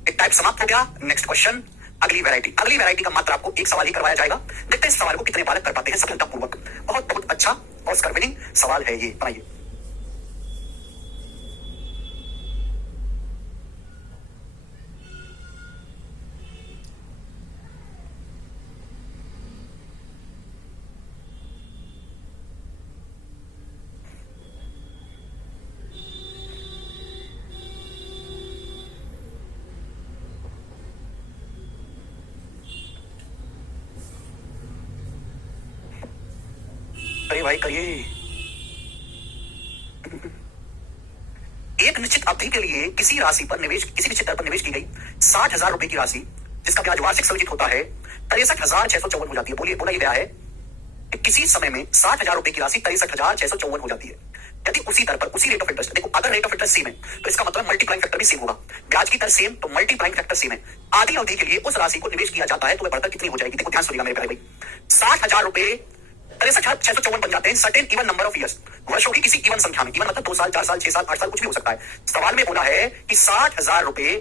एक टाइप समाप्त हो गया। नेक्स्ट क्वेश्चन, अगली वैरायटी का मात्र आपको एक सवाल ही करवाया जाएगा। देखते हैं इस सवाल को कितने बालक कर पाते हैं सफलतापूर्वक। बहुत बहुत अच्छा ऑस्कर विनिंग सवाल है ये। बनाइए। करिए भाई, करिए। एक निश्चित अवधि के लिए किसी निश्चित दर पर निवेश की गई 60,000 रुपए की राशि, जिसका ब्याज वार्षिक संचित होता है 63,654 हो जाती है। बोलिए, बोला ये गया है कि किसी समय में 60,000 रुपए की राशि 63,654 हो जाती है। यदि उसी दर पर, उसी रेट ऑफ इंटरेस्ट, देखो अगर रेट ऑफ इंटरेस्ट सेम है तो इसका मतलब मल्टीप्लाइंग फैक्टर भी सेम होगा। ब्याज की दर सेम तो मल्टीप्लाइंग फैक्टर सेम है। आधी अवधि के लिए उस राशि को निवेश किया जाता है तो वह बढ़कर कितनी हो जाएगी? देखो ध्यान सुनिएगा मेरे प्यारे भाई। 60,000 रुपए 63,654 बन जाते हैं certain even number of years, वर्षों की किसी इवन संख्या में। इवन मतलब 2 साल 4 साल 6 साल 8 साल कुछ भी हो सकता है। सवाल में बोला है कि 60,000 रुपए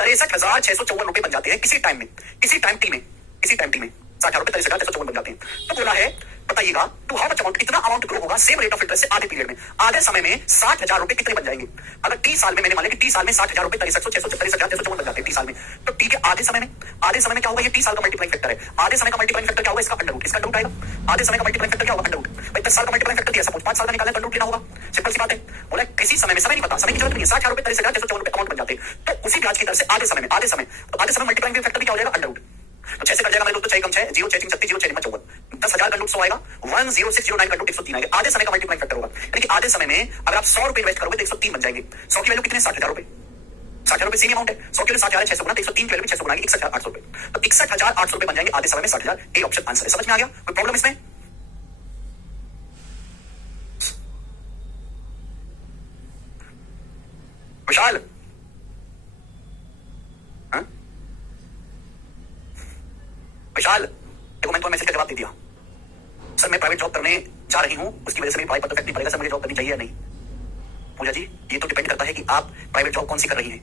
63,654 रुपए बन जाते हैं किसी टाइम में, किसी टाइम टी में 60,000 रुपए 63,654 बन जाते हैं। तो बोला है बताइएगा टू हाउ मच अमाउंट, कितना अमाउंट ग्रो होगा सेम रेट ऑफ इंटरेस्ट से आधे पीरियड में, आधे समय में 60,000 रुपए कितने बन जाएंगे? अगर 30 साल में, मैंने मान लिया कि 30 साल में 60,000 रुपए 63,654 बन जाते हैं 30 साल में। तो टी के आधे समय में क्या होगा? ये 30 साल का मल्टीप्लाइंग फैक्टर है। आधे समय का मल्टीप्लाइंग फैक्टर क्या होगा? इसका अंडर रूट आएगा। आधे समय का मल्टीप्लाइंग फैक्टर क्या होगा? Under root. भाई 10 साल का मल्टीप्लाइंग फैक्टर दिया, सपोज 5 साल का निकालना, अंडर रूट लेना होगा। सिंपल सी बात है। बोला किसी समय में, समय नहीं पता, समय की जरूरत नहीं है। 60,000 रुपए 63,654 रुपए अमाउंट बन जाते हैं। तो उसी ब्याज की दर से आधे समय मल्टीप्लाइंग फैक्टर भी क्या हो जाएगा? Under root. तो 6 से कट जाएगा मेरे दोस्तों, 6 कम 6, 0 6 3 36, 0 6 54, 10,000 का नोट 100 आएगा, 10609 का नोट 103 आएगा। आधे समय का मल्टीप्लाइंग फैक्टर होगा, यानी कि आधे समय में अगर आप 100 रुपए इन्वेस्ट करोगे तो 103 बन जाएंगे। 100 की वैल्यू कितने? 60,000 रुपए। 60,000 रुपए सेम अमाउंट है। 100 के लिए 60,000 600 गुना, 103 की वैल्यू 600 गुना 61,800 रुपए। तो 61,800 रुपए बन जाएंगे आधे समय में 60,000। ए ऑप्शन आंसर है। समझ में आ गया? कोई प्रॉब्लम इसमें? विशाल, विशाल देखो, मैंने तो मैसेज का जवाब दे दिया। सर मैं प्राइवेट जॉब करने जा रही हूँ, उसकी वजह से मेरी पढ़ाई पर तो इफेक्ट नहीं पड़ेगा। सर मुझे जॉब करनी चाहिए या नहीं? पूजा जी, ये तो डिपेंड करता है कि आप प्राइवेट जॉब कौन सी कर रही हैं।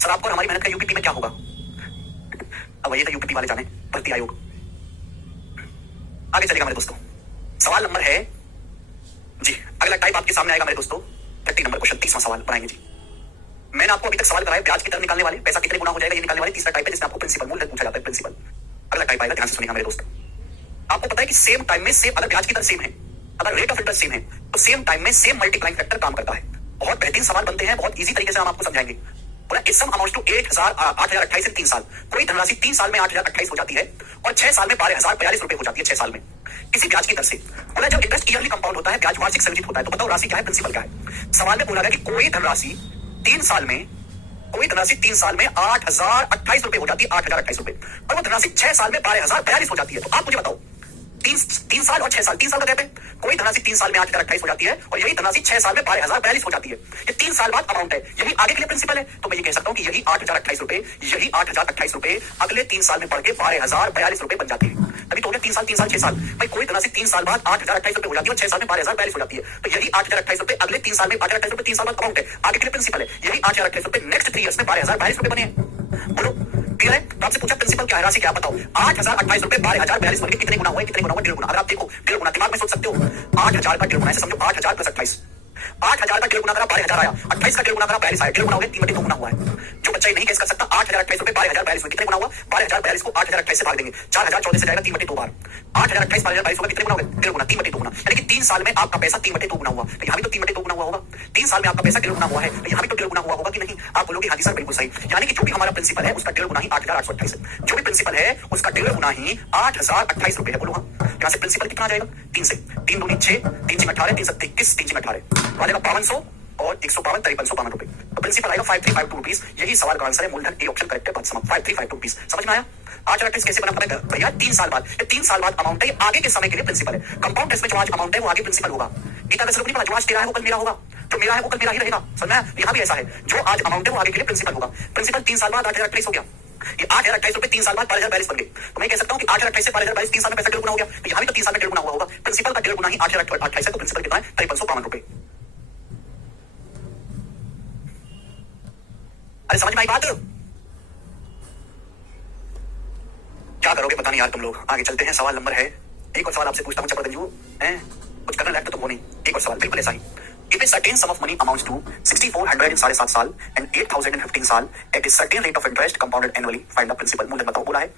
सर आपको हमारी मेहनत का यूपीपी में क्या होगा? अब ये तो यूपीपी वाले जाने, भर्ती आयोग। आगे चलेगा मेरे दोस्तों। सवाल नंबर है जी, अगला टाइप आपके सामने आएगा मेरे दोस्तों। 30 नंबर क्वेश्चन, 30वां सवाल बनाएंगे जी। मैंने आपको अभी तक सवाल कराया ब्याज की दर निकालने वाले, पैसा कितने गुना हो जाएगा ये निकालने वाले। तीसरा टाइप है जिसमें आपको प्रिंसिपल मूल्य पूछा जाता है, प्रिंसिपल। अगला टाइप आएगा, ध्यान से सुनिएगा मेरे दोस्त। आपको पता है कि सेम टाइम में सेम, अगर ब्याज की दर सेम है, अगर रेट ऑफ इंटरेस्ट सेम है, तो सेम टाइम में सेम मल्टीप्लाइंग फैक्टर काम करता है। बहुत बेहतरीन सवाल बनते हैं, बहुत इजी तरीके से हम आपको समझाएंगे। बोला इस सम अमाउंट्स टू 8,028 इन 3 साल। कोई धनराशि 3 साल में 8,028 हो जाती है और 6 साल में 12,042 रुपए हो जाती है 6 साल में, इसी ब्याज की दर से। बोला जब इंटरेस्ट ईयरली कंपाउंड होता है, ब्याज वार्षिक संचित होता है, तो बताओ राशि क्या है, प्रिंसिपल क्या है। सवाल में बोला गया कि कोई धनराशि 3 साल में 8,028 रुपए हो जाती है, 8,028 रुपए, और वो धनराशि 6 साल में 12,042 हो जाती है। तो आप मुझे बताओ 3 साल और 6 साल, 3 साल का गैप है। कोई धनराशि 3 साल में 8,028 हो जाती है और यही धनराशि 6 साल में 12,042 हो जाती है। ये 3 साल बाद अमाउंट है, यही आगे के लिए प्रिंसिपल है। तो मैं ये कह सकता हूं कि यही 8,028 रुपए, यही 8,028 रुपए अगले 3 साल में बढ़ के 12,042 रुपए बन जाती है। अभी तो हो गया 3 साल 3 साल 6 साल। भाई कोई धनराशि 3 साल बाद 8,028 रुपए हो जाती है और 6 साल में 12,042 हो जाती है। तो यही 8,028 रुपए अगले 3 साल में 8,028 रुपए 3 साल बाद अमाउंट है, आगे के लिए प्रिंसिपल है। यही 8,028 रुपए नेक्स्ट 3 इयर्स में 12,042 रुपए बने हैं। बोलो क्लियर है। तो आपसे पूछा प्रिंसिपल क्या है, राशि क्या, बताओ। 8,028 रुपए 12,042 बन के कितने गुना हुआ है, कितने गुना हुआ, 1.5 गुना। अगर आप देखो 1.5 गुना, दिमाग में सोच सकते हो 8,000 का 1.5 गुना, ऐसे समझो 8,000 प्लस 28, 8,000 का 1.5 गुना करा 12,000 आया, 28 का 1.5 गुना करा 42 आया, 1.5 गुना हो गया, 3/2 गुना हुआ है। जो बच्चा नहीं कैसे कर सकता, 8,028 रुपए 12,042 में कितने गुना हुआ, 12,042 को 8,028 से भाग देंगे, 4,014 से जाएगा 3/2 बार, 8,028 12,042 होगा, कितने गुना होगा, 1.5 गुना, 3/2 गुना। यानी कि 3 साल में आपका पैसा 3/2 गुना हुआ। तो यहाँ भी तो 3/2 गुना हुआ होगा। 3 साल में आपका पैसा 1.5 गुना हुआ है, तो यहाँ भी तो 1.5 गुना हुआ होगा कि नहीं। आप बोलोगे हाँ जी सर बिल्कुल सही। यानी कि जो भी हमारा प्रिंसिपल है उसका 1.5 गुना ही 8,828 है, जो भी प्रिंसिपल है उसका 1.5 गुना ही 8,028 रुपए है। बोलो हाँ, यहाँ से प्रिंसिपल कितना आ जाएगा, 3 से 3 दूनी 6, 3 6 18, 3 7 21, 3 6 18 आ जाएगा 5,500 और 152 5352 रुपए। तो प्रिंसिपल आएगा 5352 रुपीज। यही सवाल का आंसर है, मूलधन ए ऑप्शन करेक्ट है, बात समाप्त। 5352 रुपीज समझ में आया। 8,028 कैसे बना पता है भैया, 3 साल बाद, 3 साल बाद अमाउंट है, आगे के समय के लिए प्रिंसिपल है। कंपाउंड टेस्ट में जो आज अमाउंट है वो आगे प्रिंसिपल होगा। गीता का नहीं पता, जो आज तेरा है वो कल मेरा होगा, जो मेरा है वो कल मेरा ही रहेगा। समझ में, यहाँ भी ऐसा है, जो आज अमाउंट है वो आगे के लिए प्रिंसिपल होगा। प्रिंसिपल 3 साल बाद 8,028 हो गया, ये 8,028 रुपए 3 साल बाद 12,042 बन गए। तो मैं कह सकता हूँ कि 8,028 से 12,042 3 साल में पैसा 1.5 गुना हो गया। तो यहाँ भी तो 3 साल में 1.5 गुना हुआ होगा। प्रिंसिपल का 1.5 गुना ही 8,028 है, तो प्रिंसिपल कितना है, 5352 रुपए। अरे समझ में आई बात, क्या करोगे पता नहीं यार तुम लोग। आगे चलते हैं, सवाल नंबर है, एक और सवाल आपसे पूछता हूँ चपड़गंजू, कुछ करना लैप तो वो नहीं। एक और सवाल बिल्कुल ऐसा ही। If a certain sum of money amounts to 6,400 in 7.5 साल and 8,000 in 15 साल at a certain rate of interest compounded annually, find the principal। मूलधन बताओ। बोला है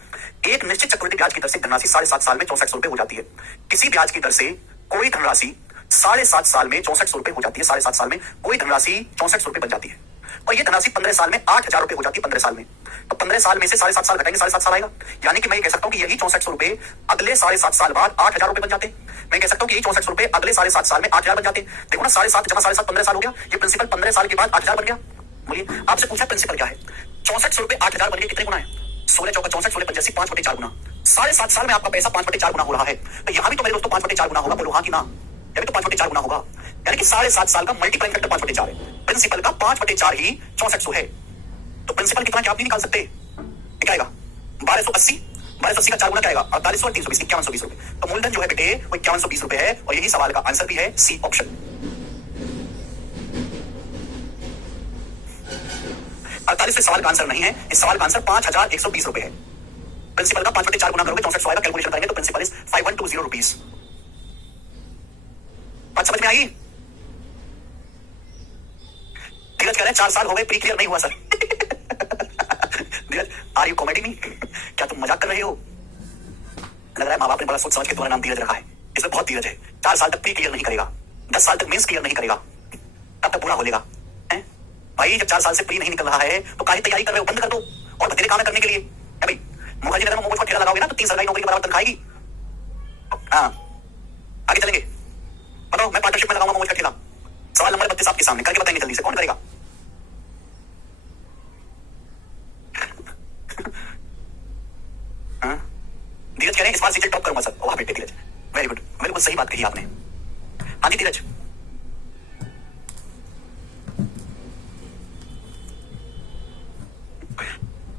एक निश्चित चक्रवृद्धि ब्याज की दर से धनराशि 7.5 साल में 64 रुपए हो जाती है। किसी ब्याज की दर से कोई धनराशि 7.5 साल में 64 रुपए हो जाती है, 7.5 साल में कोई धनराशि 64 रुपए बन जाती है और ये धनराशि 15 साल में 8,000 रुपए हो जाती है। 15 साल में, तो 15 साल में से 7.5 साल घटाएंगे, 7.5 साल आएगा। यानी कि मैं ये कह सकता हूँ कि यही 64 रुपए अगले 7.5 साल बाद 8,000 रुपए बन जाते हैं। मैं कह सकता हूँ कि यही 64 रुपए अगले 7.5 साल में 8,000 बन जाते हैं। देखो ना, 7.5 जमा 7.5 15 साल हो गया। ये प्रिंसिपल 15 साल के बाद 8,000 बन गया। बोलिए, आपसे पूछा प्रिंसिपल क्या है, 64 रुपए 8,000 बन गए, कितने गुना है, 16 चौका 64, 16 85, 5/4 गुना। 7.5 साल में आपका पैसा 5/4 गुना हो रहा है। तो यहाँ भी तो मेरे दोस्तों 5/4 गुना होगा। बोलो हाँ कि ना, यहाँ भी तो 5/4 गुना होगा। यानी कि 7.5 साल का मल्टीप्लाइंग फैक्टर 5/4 है। प्रिंसिपल का 5/4 ही 64 है। तो प्रिंसिपल कितना क्या आप नहीं निकाल सकते, क्या आएगा 1280, 1280 का 4 गुना क्या आएगा 48 और 320, 5120 रुपए। तो मूलधन जो है बेटे वो 5120 रुपए है और यही सवाल का आंसर भी है, सी ऑप्शन। 48 से सवाल का आंसर नहीं है, इस सवाल का आंसर 5,120 रुपए है। प्रिंसिपल का 5/4 गुना करोगे 64 आएगा, कैलकुलेशन करेंगे तो प्रिंसिपल इज 5120 रुपीज। बात समझ में आई। धीरज कह रहे हैं 4 साल हो गए, प्री क्लियर नहीं हुआ sir. Dheeraj, are you comedy me, क्या तुम मजाक कर रहे हो। लग रहा है माँ बाप ने बड़ा सोच समझ के तुम्हारा नाम धीरज रखा है, इसमें बहुत धीरज है। 4 साल तक प्री क्लियर नहीं करेगा, 10 साल तक मेंस क्लियर नहीं करेगा, तब तक बुरा हो लेगा। भाई जब 4 साल से प्री नहीं निकल रहा है तो काहे तैयारी कर रहे हो, बंद कर दो और बतेरे काम करने के लिए। भाई मुखर्जी नगर में मोमोज का ठेला लगाओगे ना तो 3 सरकारी नौकरी के बराबर तनख्वाह आएगी। हाँ आगे चलेंगे, बताओ मैं पार्टनरशिप में लगाऊंगा मोमोज का ठेला। सवाल नंबर 32 आपके सामने, करके बताएंगे जल्दी से, कौन करेगा। धीरज कह रहे हैं इस बार सीजन टॉप करूंगा सर। वाह बेटे धीरज, वेरी गुड, बिल्कुल सही बात कही आपने। हाँ जी धीरज,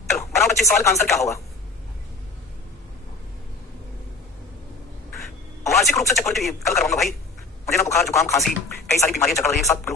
चलो बनाओ बच्चे, सवाल का आंसर क्या होगा। वार्षिक रूप से चक्रवृद्धि कल करवाऊंगा भाई, मुझे ना बुखार जुकाम खांसी कई सारी बीमारियां चल रही है एक साथ।